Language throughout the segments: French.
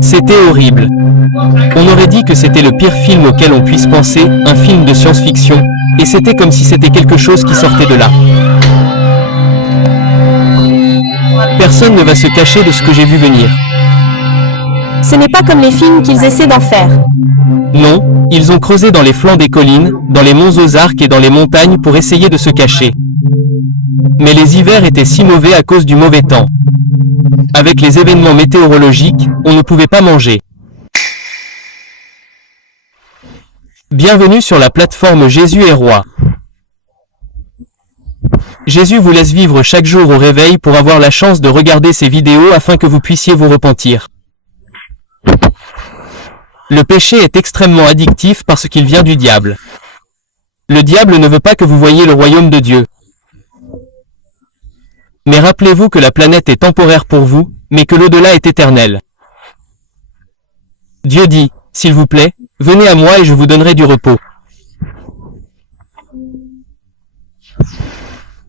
C'était horrible. On aurait dit que c'était le pire film auquel on puisse penser, un film de science-fiction, et c'était comme si c'était quelque chose qui sortait de là. Personne ne va se cacher de ce que j'ai vu venir. Ce n'est pas comme les films qu'ils essaient d'en faire. Non, ils ont creusé dans les flancs des collines, dans les monts Ozarks et dans les montagnes pour essayer de se cacher. Mais les hivers étaient si mauvais à cause du mauvais temps. Avec les événements météorologiques, on ne pouvait pas manger. Bienvenue sur la plateforme Jésus est roi. Jésus vous laisse vivre chaque jour au réveil pour avoir la chance de regarder ces vidéos afin que vous puissiez vous repentir. Le péché est extrêmement addictif parce qu'il vient du diable. Le diable ne veut pas que vous voyiez le royaume de Dieu. Mais rappelez-vous que la planète est temporaire pour vous, mais que l'au-delà est éternel. Dieu dit, « S'il vous plaît, venez à moi et je vous donnerai du repos. »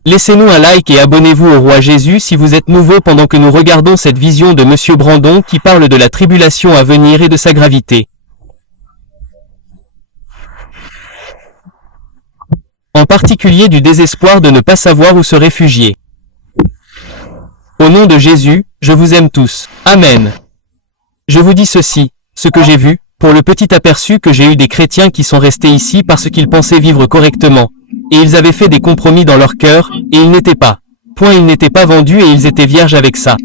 Laissez-nous un like et abonnez-vous au roi Jésus si vous êtes nouveau pendant que nous regardons cette vision de Monsieur Brandon qui parle de la tribulation à venir et de sa gravité. En particulier du désespoir de ne pas savoir où se réfugier. Au nom de Jésus, je vous aime tous. Amen. Je vous dis ceci, ce que j'ai vu, pour le petit aperçu que j'ai eu des chrétiens qui sont restés ici parce qu'ils pensaient vivre correctement. Et ils avaient fait des compromis dans leur cœur, et ils n'étaient pas. Ils n'étaient pas vendus et ils étaient vierges avec ça.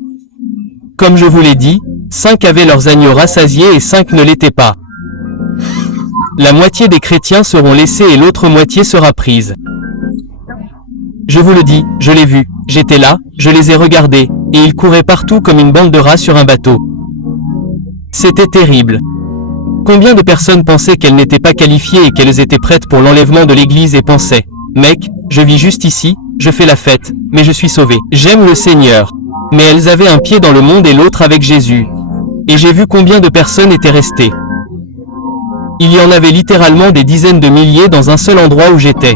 Comme je vous l'ai dit, 5 avaient leurs agneaux rassasiés et 5 ne l'étaient pas. La moitié des chrétiens seront laissés et l'autre moitié sera prise. Je vous le dis, je l'ai vu, j'étais là, je les ai regardés, et ils couraient partout comme une bande de rats sur un bateau. C'était terrible. Combien de personnes pensaient qu'elles n'étaient pas qualifiées et qu'elles étaient prêtes pour l'enlèvement de l'église et pensaient, « Mec, je vis juste ici, je fais la fête, mais je suis sauvé. J'aime le Seigneur. » Mais elles avaient un pied dans le monde et l'autre avec Jésus. Et j'ai vu combien de personnes étaient restées. Il y en avait littéralement des dizaines de milliers dans un seul endroit où j'étais.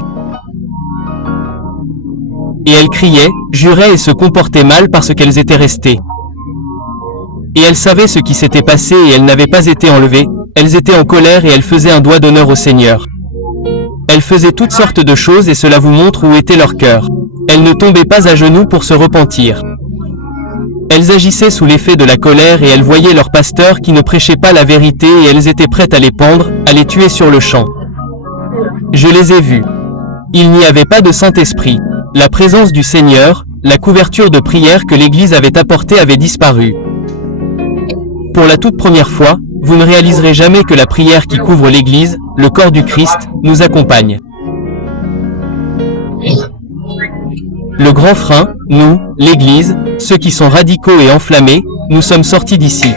Et elles criaient, juraient et se comportaient mal parce qu'elles étaient restées. Et elles savaient ce qui s'était passé et elles n'avaient pas été enlevées, elles étaient en colère et elles faisaient un doigt d'honneur au Seigneur. Elles faisaient toutes sortes de choses et cela vous montre où était leur cœur. Elles ne tombaient pas à genoux pour se repentir. Elles agissaient sous l'effet de la colère et elles voyaient leur pasteur qui ne prêchait pas la vérité et elles étaient prêtes à les pendre, à les tuer sur le champ. Je les ai vus. Il n'y avait pas de Saint-Esprit. La présence du Seigneur, la couverture de prière que l'Église avait apportée avait disparu. Pour la toute première fois, vous ne réaliserez jamais que la prière qui couvre l'Église, le corps du Christ, nous accompagne. Le grand frein, nous, l'Église, ceux qui sont radicaux et enflammés, nous sommes sortis d'ici.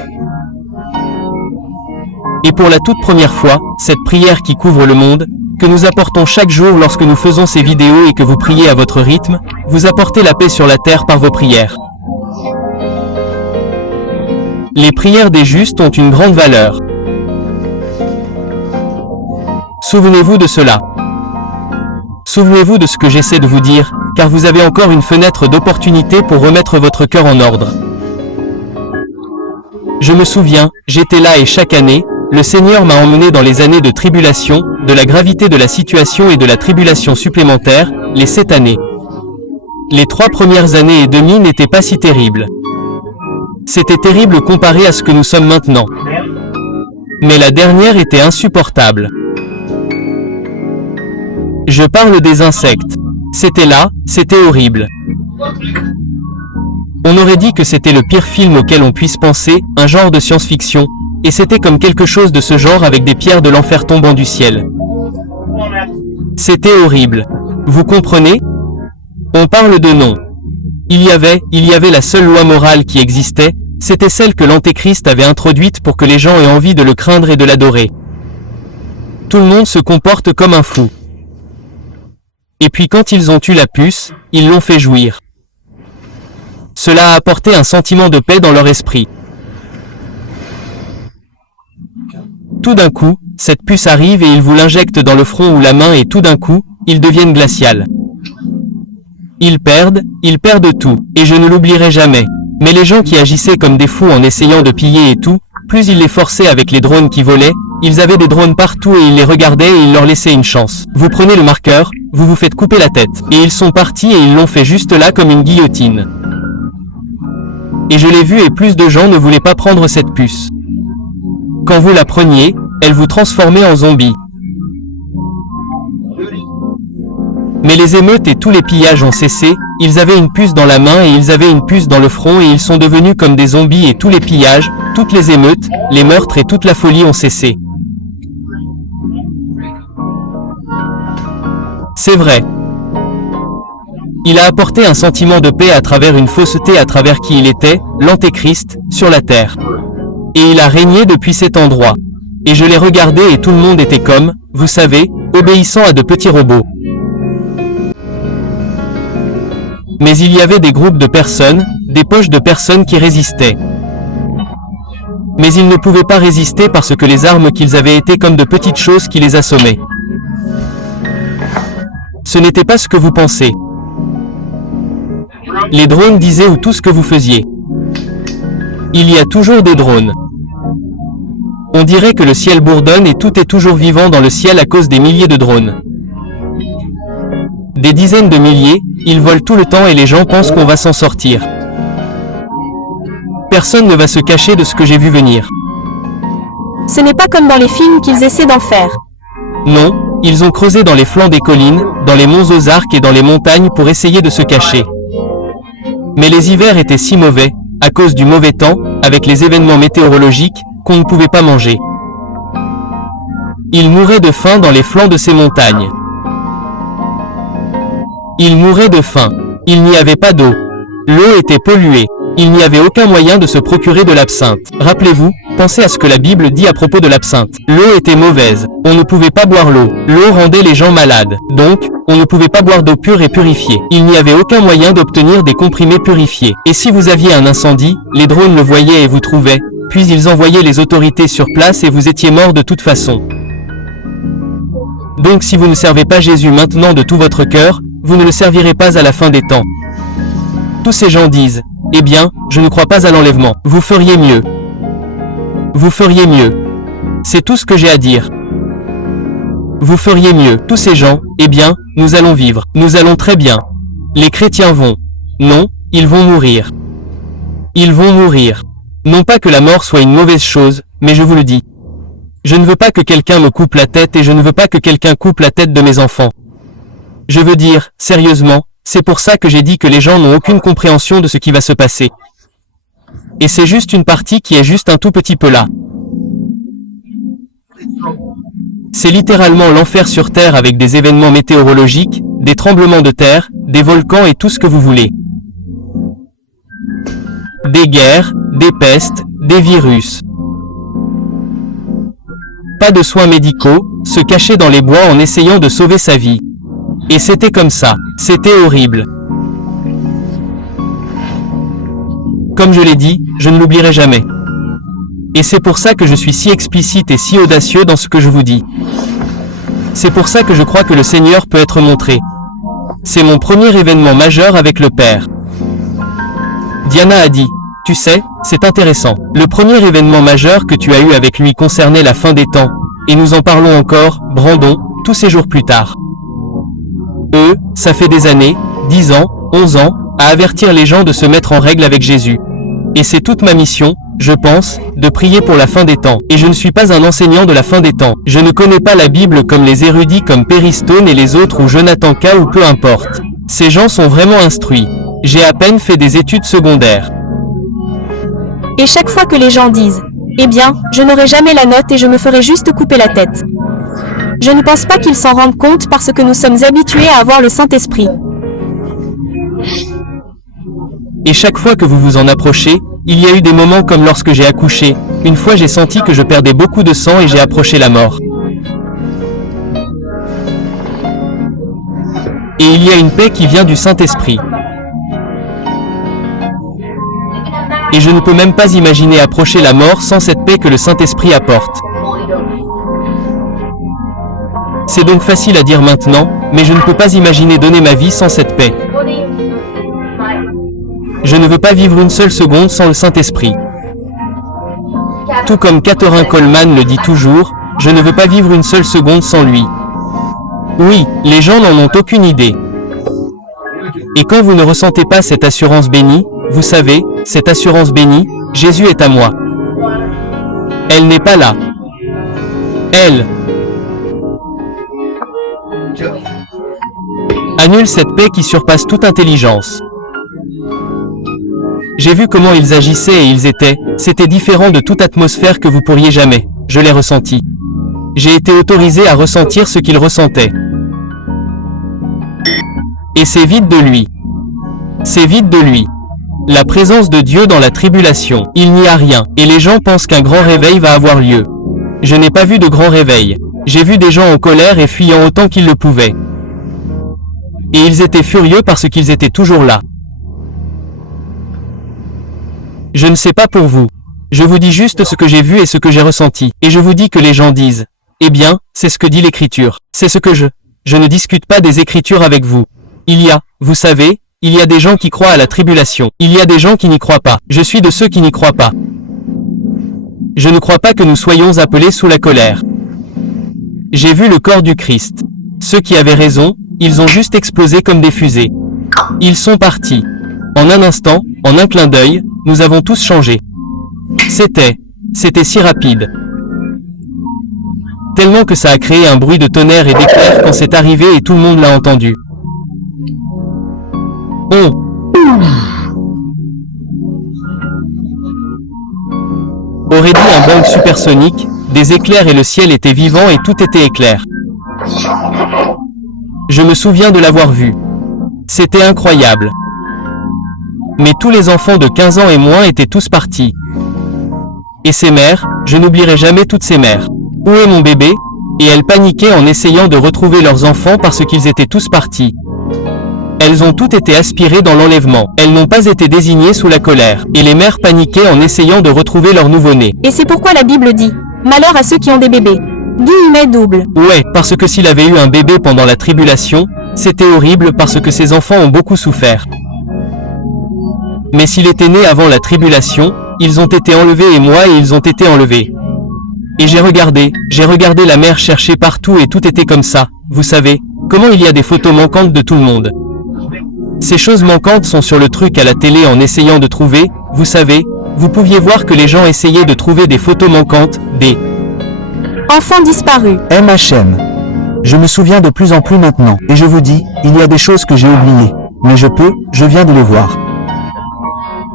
Et pour la toute première fois, cette prière qui couvre le monde, que nous apportons chaque jour lorsque nous faisons ces vidéos et que vous priez à votre rythme, vous apportez la paix sur la terre par vos prières. Les prières des justes ont une grande valeur. Souvenez-vous de cela. Souvenez-vous de ce que j'essaie de vous dire, car vous avez encore une fenêtre d'opportunité pour remettre votre cœur en ordre. Je me souviens, j'étais là et chaque année, le Seigneur m'a emmené dans les années de tribulation, de la gravité de la situation et de la tribulation supplémentaire, les 7 années. Les 3 premières années et demie n'étaient pas si terribles. C'était terrible comparé à ce que nous sommes maintenant. Mais la dernière était insupportable. Je parle des insectes. C'était là, c'était horrible. On aurait dit que c'était le pire film auquel on puisse penser, un genre de science-fiction, et c'était comme quelque chose de ce genre avec des pierres de l'enfer tombant du ciel. C'était horrible. Vous comprenez? On parle de non. Il y avait la seule loi morale qui existait, c'était celle que l'Antéchrist avait introduite pour que les gens aient envie de le craindre et de l'adorer. Tout le monde se comporte comme un fou. Et puis quand ils ont eu la puce, ils l'ont fait jouir. Cela a apporté un sentiment de paix dans leur esprit. Tout d'un coup, cette puce arrive et ils vous l'injectent dans le front ou la main et tout d'un coup, ils deviennent glaciales. Ils perdent tout, et je ne l'oublierai jamais. Mais les gens qui agissaient comme des fous en essayant de piller et tout, Plus il les forçait avec les drones qui volaient, ils avaient des drones partout et ils les regardaient et ils leur laissaient une chance. Vous prenez le marqueur, vous vous faites couper la tête. Et ils sont partis et ils l'ont fait juste là comme une guillotine. Et je l'ai vu et plus de gens ne voulaient pas prendre cette puce. Quand vous la preniez, elle vous transformait en zombie. Mais les émeutes et tous les pillages ont cessé, ils avaient une puce dans la main et ils avaient une puce dans le front et ils sont devenus comme des zombies et tous les pillages, toutes les émeutes, les meurtres et toute la folie ont cessé. C'est vrai. Il a apporté un sentiment de paix à travers une fausseté à travers qui il était, l'Antéchrist, sur la terre. Et il a régné depuis cet endroit. Et je l'ai regardé et tout le monde était comme, vous savez, obéissant à de petits robots. Mais il y avait des groupes de personnes, des poches de personnes qui résistaient. Mais ils ne pouvaient pas résister parce que les armes qu'ils avaient étaient comme de petites choses qui les assommaient. Ce n'était pas ce que vous pensez. Les drones disaient ou tout ce que vous faisiez. Il y a toujours des drones. On dirait que le ciel bourdonne et tout est toujours vivant dans le ciel à cause des milliers de drones. Des dizaines de milliers, ils volent tout le temps et les gens pensent qu'on va s'en sortir. Personne ne va se cacher de ce que j'ai vu venir. Ce n'est pas comme dans les films qu'ils essaient d'en faire. Non, ils ont creusé dans les flancs des collines, dans les monts Ozarks et dans les montagnes pour essayer de se cacher. Mais les hivers étaient si mauvais, à cause du mauvais temps, avec les événements météorologiques, qu'on ne pouvait pas manger. Ils mouraient de faim dans les flancs de ces montagnes. Ils mouraient de faim. Il n'y avait pas d'eau. L'eau était polluée. Il n'y avait aucun moyen de se procurer de l'absinthe. Rappelez-vous, pensez à ce que la Bible dit à propos de l'absinthe. L'eau était mauvaise. On ne pouvait pas boire l'eau. L'eau rendait les gens malades. Donc, on ne pouvait pas boire d'eau pure et purifiée. Il n'y avait aucun moyen d'obtenir des comprimés purifiés. Et si vous aviez un incendie, les drones le voyaient et vous trouvaient. Puis ils envoyaient les autorités sur place et vous étiez mort de toute façon. Donc si vous ne servez pas Jésus maintenant de tout votre cœur, vous ne le servirez pas à la fin des temps. Tous ces gens disent, eh bien, je ne crois pas à l'enlèvement. Vous feriez mieux. Vous feriez mieux. C'est tout ce que j'ai à dire. Vous feriez mieux. Tous ces gens, eh bien, nous allons vivre. Nous allons très bien. Les chrétiens vont. Non, ils vont mourir. Ils vont mourir. Non pas que la mort soit une mauvaise chose, mais je vous le dis. Je ne veux pas que quelqu'un me coupe la tête et je ne veux pas que quelqu'un coupe la tête de mes enfants. Je veux dire, sérieusement, c'est pour ça que j'ai dit que les gens n'ont aucune compréhension de ce qui va se passer. Et c'est juste une partie qui est juste un tout petit peu là. C'est littéralement l'enfer sur Terre avec des événements météorologiques, des tremblements de terre, des volcans et tout ce que vous voulez. Des guerres, des pestes, des virus. Pas de soins médicaux, se cacher dans les bois en essayant de sauver sa vie. Et c'était comme ça, c'était horrible. Comme je l'ai dit, je ne l'oublierai jamais. Et c'est pour ça que je suis si explicite et si audacieux dans ce que je vous dis. C'est pour ça que je crois que le Seigneur peut être montré. C'est mon premier événement majeur avec le Père. Diana a dit, tu sais, c'est intéressant. Le premier événement majeur que tu as eu avec lui concernait la fin des temps, et nous en parlons encore, Brandon, tous ces jours plus tard. Ça fait des années, 10 ans, 11 ans, à avertir les gens de se mettre en règle avec Jésus. Et c'est toute ma mission, je pense, de prier pour la fin des temps. Et je ne suis pas un enseignant de la fin des temps. Je ne connais pas la Bible comme les érudits comme Perry Stone et les autres ou Jonathan K ou peu importe. Ces gens sont vraiment instruits. J'ai à peine fait des études secondaires. Et chaque fois que les gens disent, eh bien, je n'aurai jamais la note et je me ferai juste couper la tête. Je ne pense pas qu'ils s'en rendent compte parce que nous sommes habitués à avoir le Saint-Esprit. Et chaque fois que vous vous en approchez, il y a eu des moments comme lorsque j'ai accouché. Une fois j'ai senti que je perdais beaucoup de sang et j'ai approché la mort. Et il y a une paix qui vient du Saint-Esprit. Et je ne peux même pas imaginer approcher la mort sans cette paix que le Saint-Esprit apporte. C'est donc facile à dire maintenant, mais je ne peux pas imaginer donner ma vie sans cette paix. Je ne veux pas vivre une seule seconde sans le Saint-Esprit. tout comme Catherine Coleman le dit toujours, je ne veux pas vivre une seule seconde sans lui. Oui, les gens n'en ont aucune idée. Et quand vous ne ressentez pas cette assurance bénie, vous savez, cette assurance bénie, Jésus est à moi. Elle n'est pas là. Elle annule cette paix qui surpasse toute intelligence. J'ai vu comment ils agissaient et c'était différent de toute atmosphère que vous pourriez jamais. Je l'ai ressenti. J'ai été autorisé à ressentir ce qu'ils ressentaient. Et c'est vide de lui. C'est vide de lui. La présence de Dieu dans la tribulation. Il n'y a rien. Et les gens pensent qu'un grand réveil va avoir lieu. Je n'ai pas vu de grand réveil. J'ai vu des gens en colère et fuyant autant qu'ils le pouvaient. Et ils étaient furieux parce qu'ils étaient toujours là. Je ne sais pas pour vous. Je vous dis juste ce que j'ai vu et ce que j'ai ressenti. Et je vous dis que les gens disent. Eh bien, c'est ce que dit l'Écriture. C'est ce que je ne discute pas des Écritures avec vous. Il y a, vous savez, il y a des gens qui croient à la tribulation. Il y a des gens qui n'y croient pas. Je suis de ceux qui n'y croient pas. Je ne crois pas que nous soyons appelés sous la colère. J'ai vu le corps du Christ. Ceux qui avaient raison, ils ont juste explosé comme des fusées. Ils sont partis. En un instant, en un clin d'œil, nous avons tous changé. C'était si rapide. Tellement que ça a créé un bruit de tonnerre et d'éclairs quand c'est arrivé et tout le monde l'a entendu. On aurait dit un bang supersonique, des éclairs et le ciel était vivant et tout était éclair. Je me souviens de l'avoir vu. C'était incroyable. Mais tous les enfants de 15 ans et moins étaient tous partis. Et ces mères, je n'oublierai jamais toutes ces mères. Où est mon bébé? Et elles paniquaient en essayant de retrouver leurs enfants parce qu'ils étaient tous partis. Elles ont toutes été aspirées dans l'enlèvement. Elles n'ont pas été désignées sous la colère. Et les mères paniquaient en essayant de retrouver leur nouveau-né. Et c'est pourquoi la Bible dit « Malheur à ceux qui ont des bébés ». Guillemets double. Ouais, parce que s'il avait eu un bébé pendant la tribulation, c'était horrible parce que ses enfants ont beaucoup souffert. Mais s'il était né avant la tribulation, ils ont été enlevés et moi et ils ont été enlevés. Et j'ai regardé la mère chercher partout et tout était comme ça. Vous savez, comment il y a des photos manquantes de tout le monde. Ces choses manquantes sont sur le truc à la télé en essayant de trouver, vous savez, vous pouviez voir que les gens essayaient de trouver des photos manquantes, des enfants disparus. MHM. Je me souviens de plus en plus maintenant, et je vous dis, il y a des choses que j'ai oubliées, mais je viens de les voir.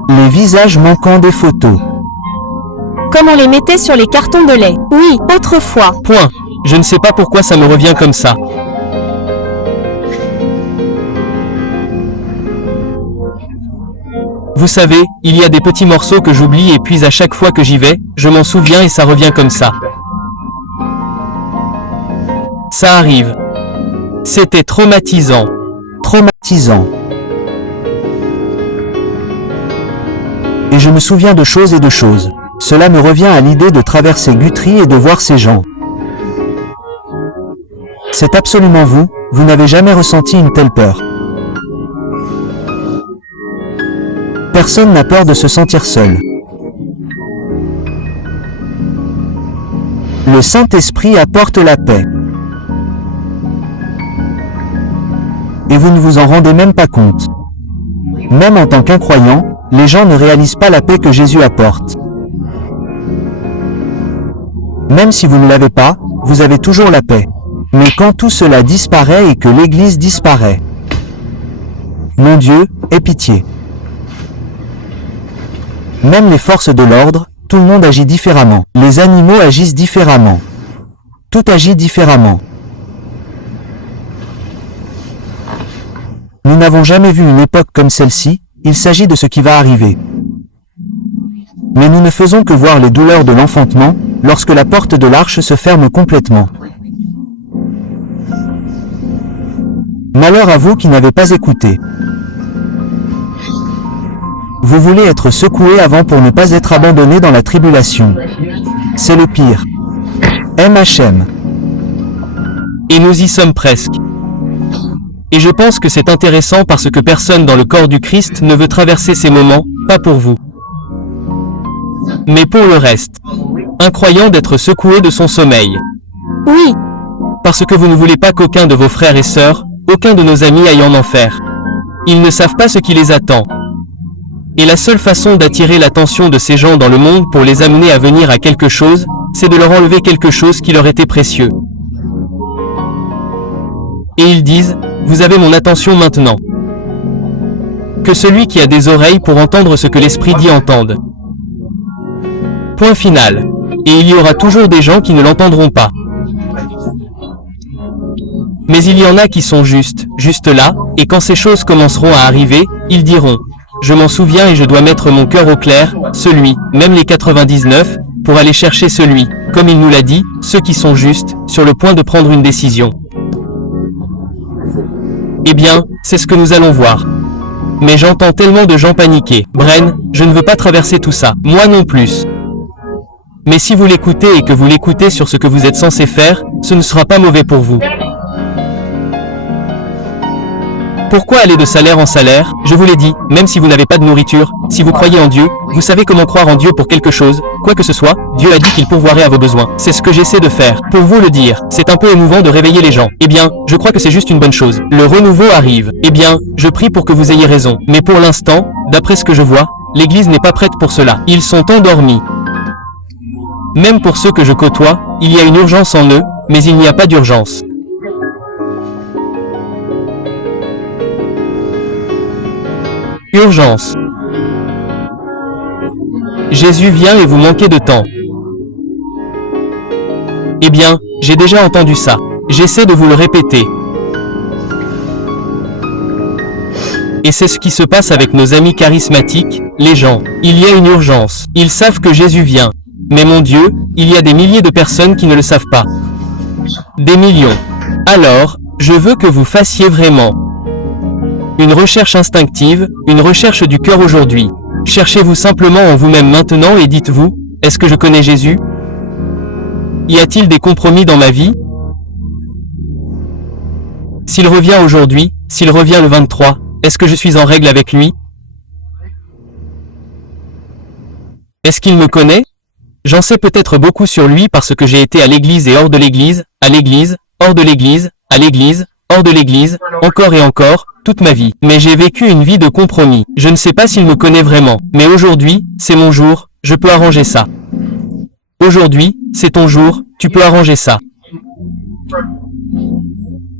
Les visages manquants des photos. Comme on les mettait sur les cartons de lait. Oui, autrefois. Point. Je ne sais pas pourquoi ça me revient comme ça. Vous savez, il y a des petits morceaux que j'oublie et puis à chaque fois que j'y vais, je m'en souviens et ça revient comme ça. Ça arrive. C'était traumatisant. Traumatisant. Et je me souviens de choses et de choses. Cela me revient à l'idée de traverser Guthrie et de voir ces gens. C'est absolument vous n'avez jamais ressenti une telle peur. Personne n'a peur de se sentir seul. Le Saint-Esprit apporte la paix. Et vous ne vous en rendez même pas compte. Même en tant qu'incroyant, les gens ne réalisent pas la paix que Jésus apporte. Même si vous ne l'avez pas, vous avez toujours la paix. Mais quand tout cela disparaît et que l'Église disparaît, mon Dieu, aie pitié. Même les forces de l'ordre, tout le monde agit différemment. Les animaux agissent différemment. Tout agit différemment. Nous n'avons jamais vu une époque comme celle-ci, il s'agit de ce qui va arriver. Mais nous ne faisons que voir les douleurs de l'enfantement, lorsque la porte de l'arche se ferme complètement. Malheur à vous qui n'avez pas écouté. Vous voulez être secoué avant pour ne pas être abandonné dans la tribulation. C'est le pire. MHM. Et nous y sommes presque. Et je pense que c'est intéressant parce que personne dans le corps du Christ ne veut traverser ces moments, pas pour vous. Mais pour le reste. incroyant d'être secoué de son sommeil. Oui, Parce que vous ne voulez pas qu'aucun de vos frères et sœurs, aucun de nos amis aille en enfer. Ils ne savent pas ce qui les attend. Et la seule façon d'attirer l'attention de ces gens dans le monde pour les amener à venir à quelque chose, c'est de leur enlever quelque chose qui leur était précieux. Et ils disent, vous avez mon attention maintenant. Que celui qui a des oreilles pour entendre ce que l'Esprit dit entende. Point final. Et il y aura toujours des gens qui ne l'entendront pas. Mais il y en a qui sont juste là, et quand ces choses commenceront à arriver, ils diront, je m'en souviens et je dois mettre mon cœur au clair, celui, même les 99, pour aller chercher celui, comme il nous l'a dit, ceux qui sont justes, sur le point de prendre une décision. Eh bien, c'est ce que nous allons voir. Mais j'entends tellement de gens paniquer. Bren, je ne veux pas traverser tout ça, moi non plus. Mais si vous l'écoutez et que vous l'écoutez sur ce que vous êtes censé faire, ce ne sera pas mauvais pour vous. Pourquoi aller de salaire en salaire? Je vous l'ai dit, même si vous n'avez pas de nourriture, si vous croyez en Dieu, vous savez comment croire en Dieu pour quelque chose, quoi que ce soit, Dieu a dit qu'il pourvoirait à vos besoins. C'est ce que j'essaie de faire, pour vous le dire. C'est un peu émouvant de réveiller les gens. Eh bien, je crois que c'est juste une bonne chose. Le renouveau arrive. Eh bien, je prie pour que vous ayez raison. Mais pour l'instant, d'après ce que je vois, l'Église n'est pas prête pour cela. Ils sont endormis. Même pour ceux que je côtoie, il y a une urgence en eux, mais il n'y a pas d'urgence. Urgence. Jésus vient et vous manquez de temps. Eh bien, j'ai déjà entendu ça. J'essaie de vous le répéter. Et c'est ce qui se passe avec nos amis charismatiques, les gens. Il y a une urgence. Ils savent que Jésus vient. Mais mon Dieu, il y a des milliers de personnes qui ne le savent pas. Des millions. Alors, je veux que vous fassiez vraiment une recherche instinctive, une recherche du cœur aujourd'hui. Cherchez-vous simplement en vous-même maintenant et dites-vous, est-ce que je connais Jésus? Y a-t-il des compromis dans ma vie? S'il revient aujourd'hui, s'il revient le 23, est-ce que je suis en règle avec lui? Est-ce qu'il me connaît? J'en sais peut-être beaucoup sur lui parce que j'ai été à l'église et hors de l'église, à l'église, hors de l'église, à l'église, hors de l'église, encore et encore, toute ma vie. Mais j'ai vécu une vie de compromis. Je ne sais pas s'il me connaît vraiment. Mais aujourd'hui, c'est mon jour, je peux arranger ça. Aujourd'hui, c'est ton jour, tu peux arranger ça.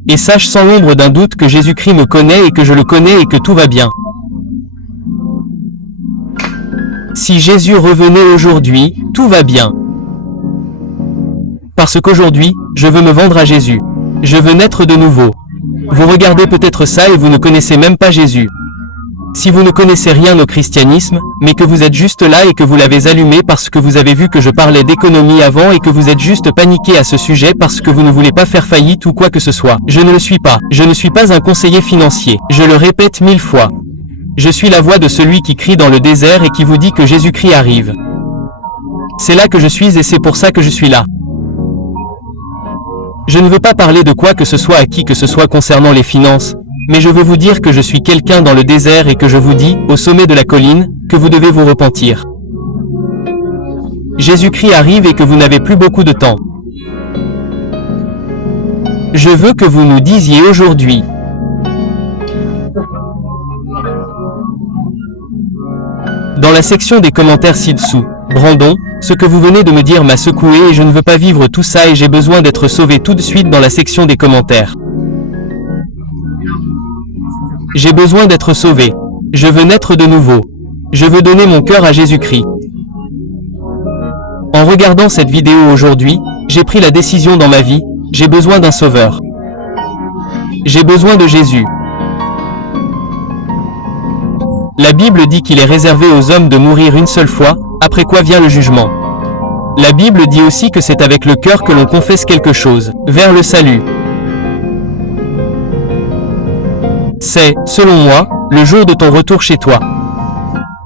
Et sache sans l'ombre d'un doute que Jésus-Christ me connaît et que je le connais et que tout va bien. Si Jésus revenait aujourd'hui, tout va bien. Parce qu'aujourd'hui, je veux me vendre à Jésus. Je veux naître de nouveau. Vous regardez peut-être ça et vous ne connaissez même pas Jésus. Si vous ne connaissez rien au christianisme, mais que vous êtes juste là et que vous l'avez allumé parce que vous avez vu que je parlais d'économie avant et que vous êtes juste paniqué à ce sujet parce que vous ne voulez pas faire faillite ou quoi que ce soit. Je ne le suis pas. Je ne suis pas un conseiller financier. Je le répète 1000 fois. Je suis la voix de celui qui crie dans le désert et qui vous dit que Jésus-Christ arrive. C'est là que je suis et c'est pour ça que je suis là. Je ne veux pas parler de quoi que ce soit à qui que ce soit concernant les finances, mais je veux vous dire que je suis quelqu'un dans le désert et que je vous dis, au sommet de la colline, que vous devez vous repentir. Jésus-Christ arrive et que vous n'avez plus beaucoup de temps. Je veux que vous nous disiez aujourd'hui. Dans la section des commentaires ci-dessous, Brandon, ce que vous venez de me dire m'a secoué et je ne veux pas vivre tout ça et j'ai besoin d'être sauvé tout de suite dans la section des commentaires. J'ai besoin d'être sauvé. Je veux naître de nouveau. Je veux donner mon cœur à Jésus-Christ. En regardant cette vidéo aujourd'hui, j'ai pris la décision dans ma vie, j'ai besoin d'un sauveur. J'ai besoin de Jésus. La Bible dit qu'il est réservé aux hommes de mourir une seule fois, après quoi vient le jugement. La Bible dit aussi que c'est avec le cœur que l'on confesse quelque chose, vers le salut. C'est, selon moi, le jour de ton retour chez toi.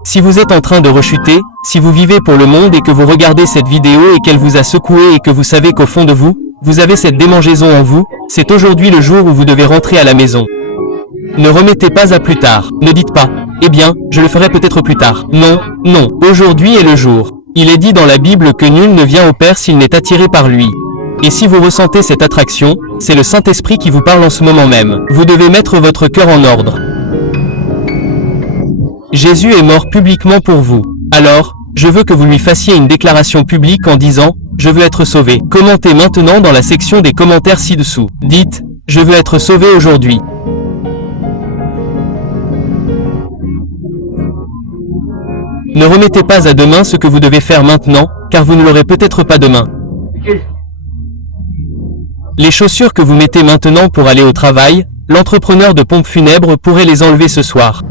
Si vous êtes en train de rechuter, si vous vivez pour le monde et que vous regardez cette vidéo et qu'elle vous a secoué et que vous savez qu'au fond de vous, vous avez cette démangeaison en vous, c'est aujourd'hui le jour où vous devez rentrer à la maison. Ne remettez pas à plus tard. Ne dites pas, eh bien, je le ferai peut-être plus tard. Non, non, aujourd'hui est le jour. Il est dit dans la Bible que nul ne vient au Père s'il n'est attiré par lui. Et si vous ressentez cette attraction, c'est le Saint-Esprit qui vous parle en ce moment même. Vous devez mettre votre cœur en ordre. Jésus est mort publiquement pour vous. Alors, je veux que vous lui fassiez une déclaration publique en disant « Je veux être sauvé ». Commentez maintenant dans la section des commentaires ci-dessous. Dites « Je veux être sauvé aujourd'hui ». Ne remettez pas à demain ce que vous devez faire maintenant, car vous ne l'aurez peut-être pas demain. Les chaussures que vous mettez maintenant pour aller au travail, l'entrepreneur de pompes funèbres pourrait les enlever ce soir.